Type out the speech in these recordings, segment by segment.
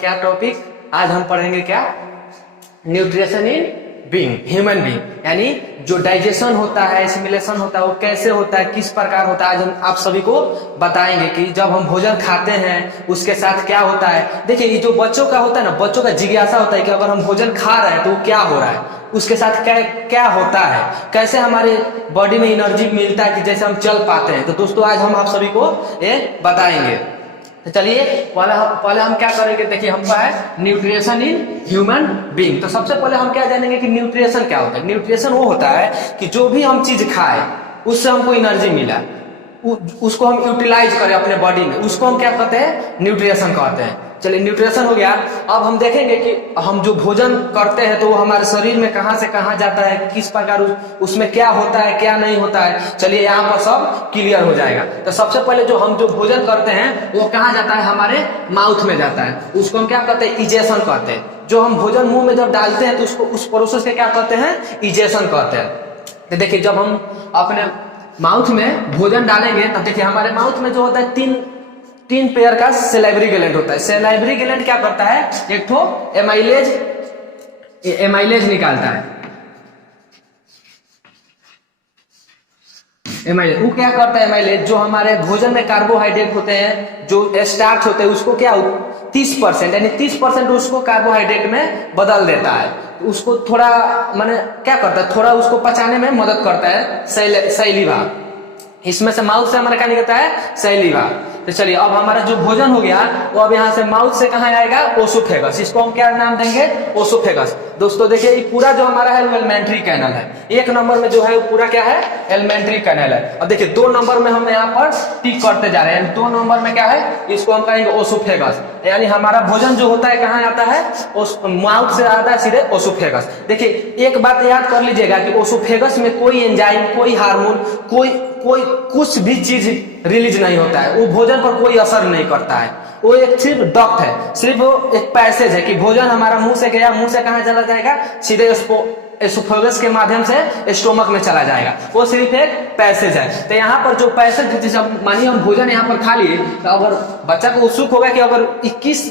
क्या टॉपिक, आज हम पढ़ेंगे क्या, nutrition in being, human being, यानी जो डाइजेशन होता है, एसिमिलेशन होता है, वो कैसे होता है, किस प्रकार होता है, आज हम आप सभी को बताएंगे कि जब हम भोजन खाते हैं उसके साथ क्या होता है। देखिए ये जो बच्चों का होता है ना, बच्चों का जिज्ञासा होता है कि अगर हम भोजन खा रहे हैं तो वो क्या हो रहा है, उसके साथ क्या क्या होता है, कैसे हमारे बॉडी में एनर्जी मिलता है कि जैसे हम चल पाते हैं। तो दोस्तों आज हम आप सभी को ये बताएंगे। तो चलिए पहले हम क्या करेंगे, देखिए हमका है न्यूट्रिशन इन ह्यूमन बीइंग। तो सबसे पहले हम क्या जानेंगे कि न्यूट्रिशन क्या होता है। न्यूट्रिशन वो होता है कि जो भी हम चीज खाए उससे हमको एनर्जी मिला, उसको हम यूटिलाइज करें अपने बॉडी में, उसको हम क्या कहते हैं, न्यूट्रिशन कहते हैं। चलिए न्यूट्रिशन हो गया। अब हम देखेंगे कि हम जो भोजन करते हैं तो वो हमारे शरीर में कहाँ से कहाँ जाता है, किस प्रकार उसमें क्या होता है क्या नहीं होता है। चलिए यहाँ पर सब क्लियर हो जाएगा। तो सबसे पहले जो हम जो भोजन करते हैं वो कहाँ जाता है, हमारे माउथ में जाता है, उसको हम क्या कहते हैं, इजेशन कहते हैं। जो हम भोजन मुंह में जब डालते हैं तो उसको उस प्रोसेस के क्या कहते हैं, इजेशन कहते हैं। तो देखिए जब हम अपने माउथ में भोजन डालेंगे तब देखिए हमारे माउथ में जो होता है तीन पेयर का सेलाइवरी ग्लैंड होता है। सेलाइवरी ग्लैंड क्या करता है, एक ठो एमाइलेज निकालता है। एमाइलेज वो क्या करता है, एमाइलेज जो हमारे भोजन में कार्बोहाइड्रेट होते हैं, जो स्टार्च होते हैं, उसको क्या 30% यानी 30% उसको कार्बोहाइड्रेट में बदल देता है। उसको थोड़ा माने क्या करता है, थोड़ा उसको पचाने में मदद करता है सैलिवा। इसमें से माउथ से हमारा क्या निकलता है, सैलिवा। तो चलिए अब हमारा जो भोजन हो गया वो अब यहाँ से माउथ से कहाँ आएगा, ओसोफेगस। इसको हम क्या नाम देंगे, ओसोफेगस। दोस्तों देखिए ये पूरा जो हमारा है वो एलिमेंट्री कैनल है। एक नंबर में जो है वो पूरा क्या है, एलिमेंट्री कैनल है। अब देखिए 2 नंबर में हम यहाँ पर टिक करते जा रहे हैं। 2 नंबर में क्या है, इसको हम कहेंगे ओसोफेगस, यानी हमारा भोजन जो होता है कहाँ आता है, माउथ से आता है सीधे ओसोफेगस। देखिए एक बात याद कर लीजिएगा कि ओसोफेगस में कोई एंजाइम, कोई हार्मोन, कोई कुछ भी चीज रिलीज नहीं होता है, वो भोजन पर कोई असर नहीं करता है। वो एक सिर्फ डक्ट है, सिर्फ वो एक पैसेज है कि भोजन हमारा मुंह से गया, मुंह से कहाँ चला जाएगा, सीधे एसोफेगस के माध्यम से स्टोमक में चला जाएगा। वो सिर्फ एक पैसेज है। तो यहाँ पर जो पैसेज, जैसे मानिए हम भोजन यहाँ पर खा लिए, तो अगर बच्चा को उत्सुक होगा कि अगर 21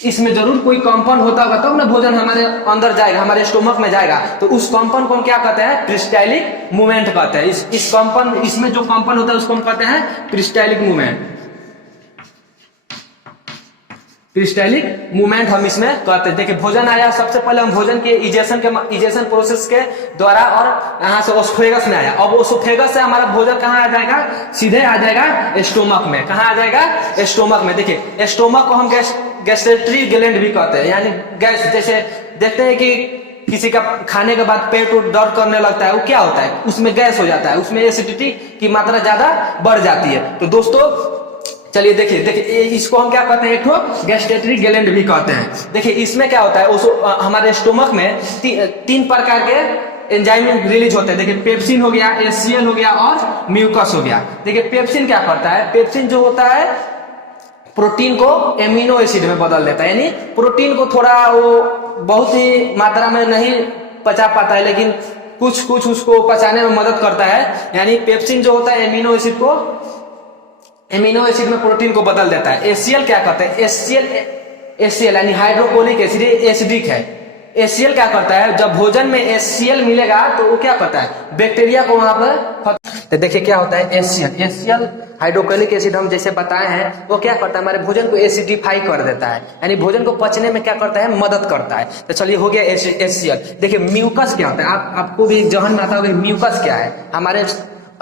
इसमें जरूर कोई कंपन होता होगा तब ना भोजन हमारे अंदर जाएगा, हमारे स्टोमक में जाएगा। तो उस कंपन को हम क्या कहते हैं, पेरिस्टाल्टिक मूवमेंट कहते हैं। इस कंपन, इसमें जो कंपन होता है उसको हम कहते हैं पेरिस्टाल्टिक मूवमेंट। पेरिस्टाल्टिक मूवमेंट हम इसमें कहते हैं। देखिए भोजन आया, सबसे पहले हम भोजन के इजेशन प्रोसेस के द्वारा और यहाँ से ओसोफेगस में आया। अब ओसोफेगस से हमारा भोजन कहाँ आ जाएगा, सीधे आ जाएगा स्टोमक में। कहाँ आ जाएगा, स्टोमक में। देखिए स्टोमक को हम गैस्ट्रेटरी ग्लैंड भी कहते हैं, यानी गैस, जैसे देखते हैं कि किसी का खाने के बाद पेट दर्द करने लगता है, वो क्या होता है, उसमें गैस हो जाता है, उसमें एसिडिटी की मात्रा ज्यादा बढ़ जाती है। तो दोस्तों चलिए देखिए इसको हम क्या कहते हैं, एक ठो गैस्ट्रेटरी ग्लैंड भी कहते हैं। देखिए इसमें क्या होता है, हमारे स्टोमक में 3 प्रकार के एंजाइम रिलीज होते हैं। देखिए पेप्सिन हो गया, एचसीएल हो गया और म्यूकस हो गया। देखिए पेप्सिन क्या करता है, पेप्सिन जो होता है प्रोटीन को एमिनो एसिड में बदल देता है, यानी प्रोटीन को थोड़ा वो बहुत ही मात्रा में नहीं पचा पाता है, लेकिन कुछ उसको पचाने में मदद करता है। यानी पेप्सिन जो होता है एमिनो एसिड में प्रोटीन को बदल देता है। एचसीएल क्या करता है, एचसीएल यानी हाइड्रोक्लोरिक एसिड, एसिडिक है। एचसीएल क्या करता है, जब भोजन में एचसीएल मिलेगा तो वो क्या करता है, बैक्टीरिया को वहां पर। तो देखिए क्या होता है, एचसीएल हाइड्रोक्लोरिक एसिड हम जैसे बताए हैं, वो क्या करता है, हमारे भोजन को एसिडिफाई कर देता है, यानी भोजन को पचने में क्या करता है, मदद करता है। तो चलिए हो गया एचसीएल। देखिए म्यूकस क्या होता है, आपको भी जहन में आता होगा म्यूकस क्या है, हमारे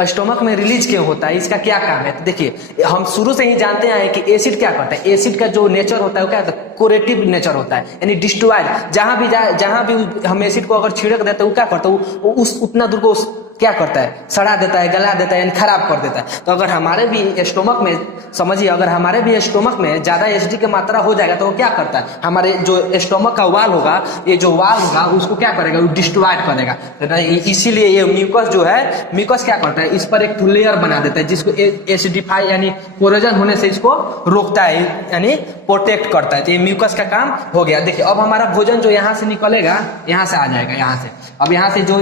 स्टोमक में रिलीज क्यों होता है, इसका क्या काम है। तो देखिए हम शुरू से ही जानते हैं कि एसिड क्या करता है, एसिड का जो नेचर होता है वो क्या होता है, कोरेटिव नेचर होता है, यानी डिस्ट्रॉय। जहां भी हम एसिड को अगर छिड़क देते हैं वो क्या करता है, वो उस उतना दूर को क्या करता है, सड़ा देता है, गला देता है, यानी खराब कर देता है। तो अगर हमारे भी स्टोमक में, समझिए अगर हमारे भी स्टोमक में ज्यादा एसिड की मात्रा हो जाएगा तो वो क्या करता है, हमारे जो स्टोमक का वाल होगा, ये जो वाल होगा उसको क्या करेगा, वो डिस्ट्रॉय करेगा। इसीलिए ये म्यूकस जो है, म्यूकस क्या करता है, इस पर एक लेयर बना देता है जिसको एसिडिफाई यानी कोरोजन होने से इसको रोकता है, यानी प्रोटेक्ट करता है। तो ये म्यूकस का काम हो गया। देखिए अब हमारा भोजन जो यहाँ से निकलेगा, यहाँ से आ जाएगा, यहाँ से। अब यहाँ से जो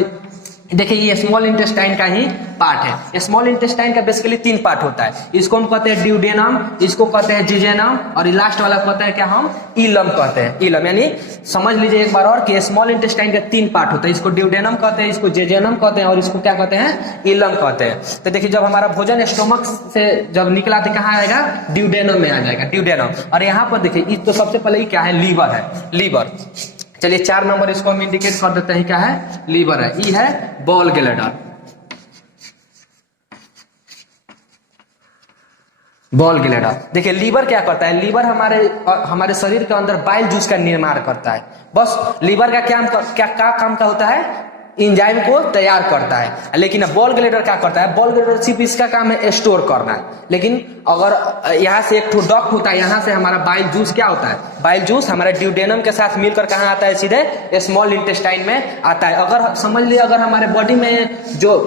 देखिए ये स्मॉल इंटेस्टाइन का ही पार्ट है। स्मॉल इंटेस्टाइन का बेसिकली 3 पार्ट होता है। इसको हम कहते हैं ड्यूडेनम, इसको कहते हैं जिजेनम, और लास्ट वाला कहते हैं क्या हम इलम कहते हैं। इलम यानी समझ लीजिए एक बार और कि स्मॉल इंटेस्टाइन का 3 पार्ट होता है। इसको ड्यूडेनम कहते हैं, इसको जिजेनम कहते हैं, और इसको क्या कहते हैं इलम कहते हैं। तो देखिए जब हमारा भोजन स्टोमक से जब निकला तो कहाँ आएगा, ड्यूडेनम में आ जाएगा, ड्यूडेनम। और यहाँ पर देखिए तो सबसे पहले क्या है, लीवर है, लीवर। चलिए 4 नंबर इसको हम इंडिकेट कर देते हैं, क्या है, लीवर है। ई है बॉल ग्लैडर, बॉल ग्लैडर। देखिए लीवर क्या करता है, लीवर हमारे शरीर के अंदर बाइल जूस का निर्माण करता है। बस लीवर का क्या काम का होता है, इंजाइम को तैयार करता है। लेकिन बॉल ग्लैडर क्या करता है, बॉल ग्लैडर सिर्फ इसका काम है स्टोर करना। लेकिन अगर यहाँ से एक डक्ट होता है, यहाँ से हमारा बाइल जूस क्या होता है, बाइल जूस हमारे ड्यूडेनम के साथ मिलकर कहाँ आता है, सीधे स्मॉल इंटेस्टाइन में आता है। अगर समझ लिया अगर हमारे बॉडी में जो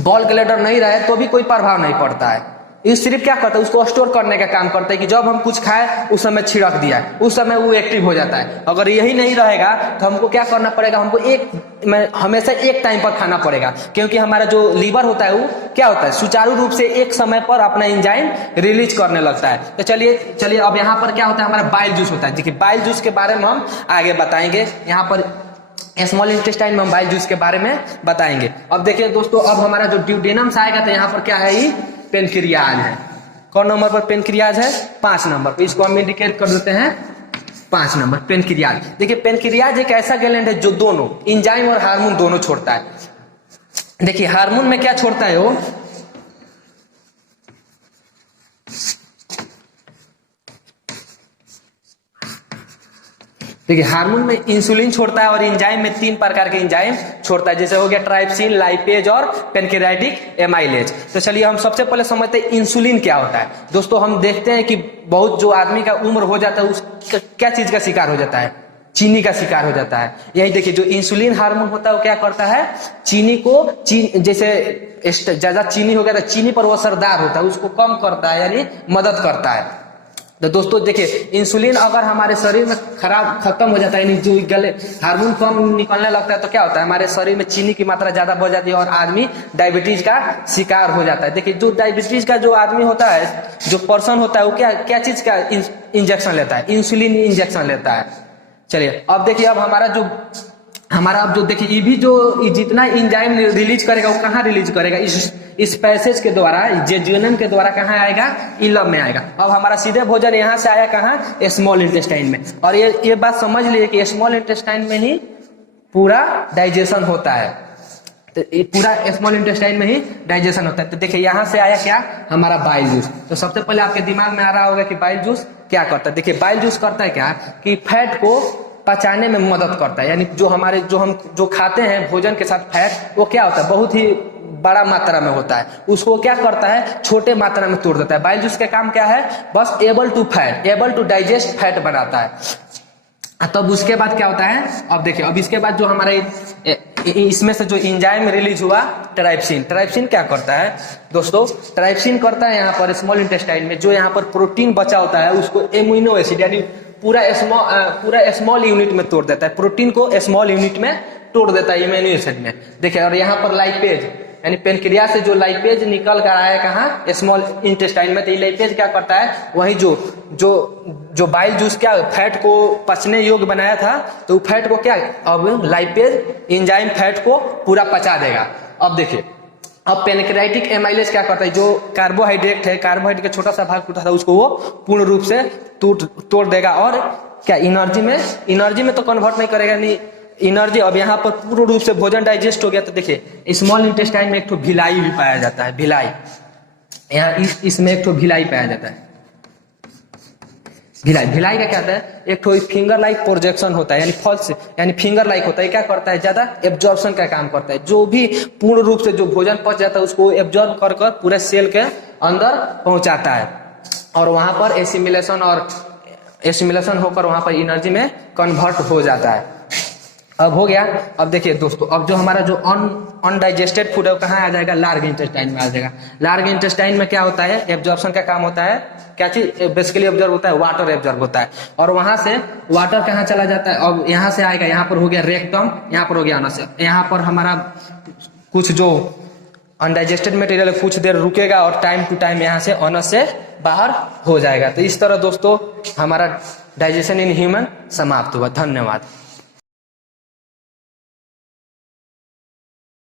बॉल ग्लैडर नहीं रहे तो भी कोई प्रभाव नहीं पड़ता है। ये सिर्फ क्या करता है, उसको स्टोर करने का काम करता है कि जब हम कुछ खाए उस समय छिड़क दिया, उस समय वो एक्टिव हो जाता है। अगर यही नहीं रहेगा तो हमको क्या करना पड़ेगा, हमको हमेशा एक टाइम पर खाना पड़ेगा, क्योंकि हमारा जो लीवर होता है वो क्या होता है, सुचारू रूप से एक समय पर अपना एंजाइम रिलीज करने लगता है। तो चलिए अब यहाँ पर क्या होता है, हमारा बाइल जूस होता है। देखिए बाइल जूस के बारे में हम आगे बताएंगे, यहाँ पर स्मॉल इंटेस्टाइन में हम बाइल जूस के बारे में बताएंगे। अब देखिए दोस्तों, अब हमारा जो ड्यूडेनम से आएगा तो यहाँ पर क्या है, ये पेनक्रियाज है। कौन नंबर पर पेनक्रियाज है, 5 नंबर पर। इसको हम इंडिकेट कर देते हैं 5 नंबर, पेनक्रियाज। देखिए पेनक्रियाज एक ऐसा ग्लैंड है जो दोनों एंजाइम और हार्मोन दोनों छोड़ता है। देखिए हार्मोन में क्या छोड़ता है वो, देखिए हार्मोन में इंसुलिन छोड़ता है और एंजाइम में 3 प्रकार के एंजाइम छोड़ता है, जैसे हो गया ट्राइप्सिन, लाइपेज और पेनक्रियाटिक एमाइलेज। तो चलिए हम सबसे पहले समझते हैं इंसुलिन क्या होता है। दोस्तों हम देखते हैं कि बहुत जो आदमी का उम्र हो जाता है उसका क्या चीज का शिकार हो जाता है, चीनी का शिकार हो जाता है। यही देखिए जो इंसुलिन हार्मोन होता है वो क्या करता है, चीनी को जैसे ज्यादा चीनी हो गया तो चीनी पर वो असरदार होता है, उसको कम करता है, यानी मदद करता है। तो दोस्तों देखिए इंसुलिन अगर हमारे शरीर में खत्म हो जाता है, यानी जो गले हार्मोन कम निकलने लगता है तो क्या होता है, हमारे शरीर में चीनी की मात्रा ज्यादा बढ़ जाती है और आदमी डायबिटीज का शिकार हो जाता है। देखिए जो डायबिटीज का जो आदमी होता है, जो पर्सन होता है, वो क्या चीज का इंजेक्शन लेता है, इंसुलिन इंजेक्शन लेता है। चलिए अब देखिए अब अब जो देखिए ये भी जो जितना एंजाइम रिलीज करेगा वो कहाँ रिलीज करेगा, इस पैसेज के द्वारा, जेजुनम के द्वारा कहाँ आएगा, इलम में आएगा। अब हमारा सीधे भोजन यहाँ से आया कहाँ, स्मॉल इंटेस्टाइन में। और ये बात समझ लीजिए कि स्मॉल इंटेस्टाइन में ही पूरा डाइजेशन होता है, तो ये पूरा स्मॉल इंटेस्टाइन में ही डाइजेशन होता है। तो देखिए यहाँ से आया क्या, हमारा बाइल जूस। तो सबसे पहले आपके दिमाग में आ रहा होगा कि बाइल जूस क्या करता है। देखिए बाइल जूस करता है क्या, कि फैट को पचाने में मदद करता है, यानी जो खाते हैं भोजन के साथ फैट, वो क्या होता है, बहुत ही बड़ा मात्रा में होता है, उसको क्या करता है, छोटे मात्रा में तोड़ देता है। बाइल जूस का काम क्या है, बस एबल टू डाइजेस्ट फैट बनाता है। तब उसके बाद क्या होता है, अब देखिए अब इसके बाद जो हमारा इसमें से जो एंजाइम रिलीज हुआ ट्राइप्सिन क्या करता है दोस्तों, ट्राइप्सिन करता है यहाँ पर स्मॉल इंटेस्टाइन में, जो यहाँ पर प्रोटीन बचा होता है उसको एमिनो एसिड यानी पूरा स्मॉल यूनिट में तोड़ देता है, प्रोटीन को स्मॉल यूनिट में तोड़ देता है एमिनो एसिड में। देखिए और यहाँ पर लाइपेज यानी पेनक्रिया से जो लाइपेज निकल कर आया कहाँ, स्मॉल इंटेस्टाइन में, तो ये लाइपेज क्या करता है, वही जो बाइल जूस क्या फैट को पचने योग्य बनाया था, तो फैट को क्या अब लाइपेज एंजाइम फैट को पूरा पचा देगा। अब देखिए अब पेनक्रियाटिक एमाइलेज क्या करता है, जो कार्बोहाइड्रेट है, कार्बोहाइड्रेट का छोटा सा भाग टूटा था उसको वो पूर्ण रूप से तोड़ देगा और क्या एनर्जी में तो कन्वर्ट नहीं करेगा, नहीं एनर्जी। अब यहाँ पर पूर्ण रूप से भोजन डाइजेस्ट हो गया। तो देखिए स्मॉल इंटेस्टाइन में एक ठो भिलाई भी पाया जाता है, भिलाई, यहाँ इसमें एक ठो भिलाई पाया जाता है। भिलाई का क्या होता है, एक ठो फिंगर लाइक प्रोजेक्शन होता है, यानी फॉल्स यानी फिंगर लाइक होता है। क्या करता है, ज्यादा एब्जॉर्प्शन का काम करता है, जो भी पूर्ण रूप से जो भोजन पच जाता है उसको एब्जॉर्ब कर पूरे सेल के अंदर पहुंचाता है और वहां पर एसिमिलेशन होकर वहां पर एनर्जी में कन्वर्ट हो जाता है। अब हो गया। अब देखिए दोस्तों, अब जो हमारा जो अनडाइजेस्टेड फूड है वो कहाँ आ जाएगा, लार्ज इंटेस्टाइन में आ जाएगा। लार्ज इंटेस्टाइन में क्या होता है, एब्जॉर्प्शन का काम होता है, क्या चीज बेसिकली एब्जॉर्ब होता है, वाटर एब्जॉर्ब होता है, और वहां से वाटर कहाँ चला जाता है, अब यहाँ से आएगा, यहाँ पर हो गया रेक्टम, यहाँ पर हो गया अनस, यहाँ पर हमारा कुछ जो अनडाइजेस्टेड मटेरियल कुछ देर रुकेगा और टाइम टू टाइम यहाँ से अनस से बाहर हो जाएगा। तो इस तरह दोस्तों हमारा डाइजेशन इन ह्यूमन समाप्त हुआ। धन्यवाद।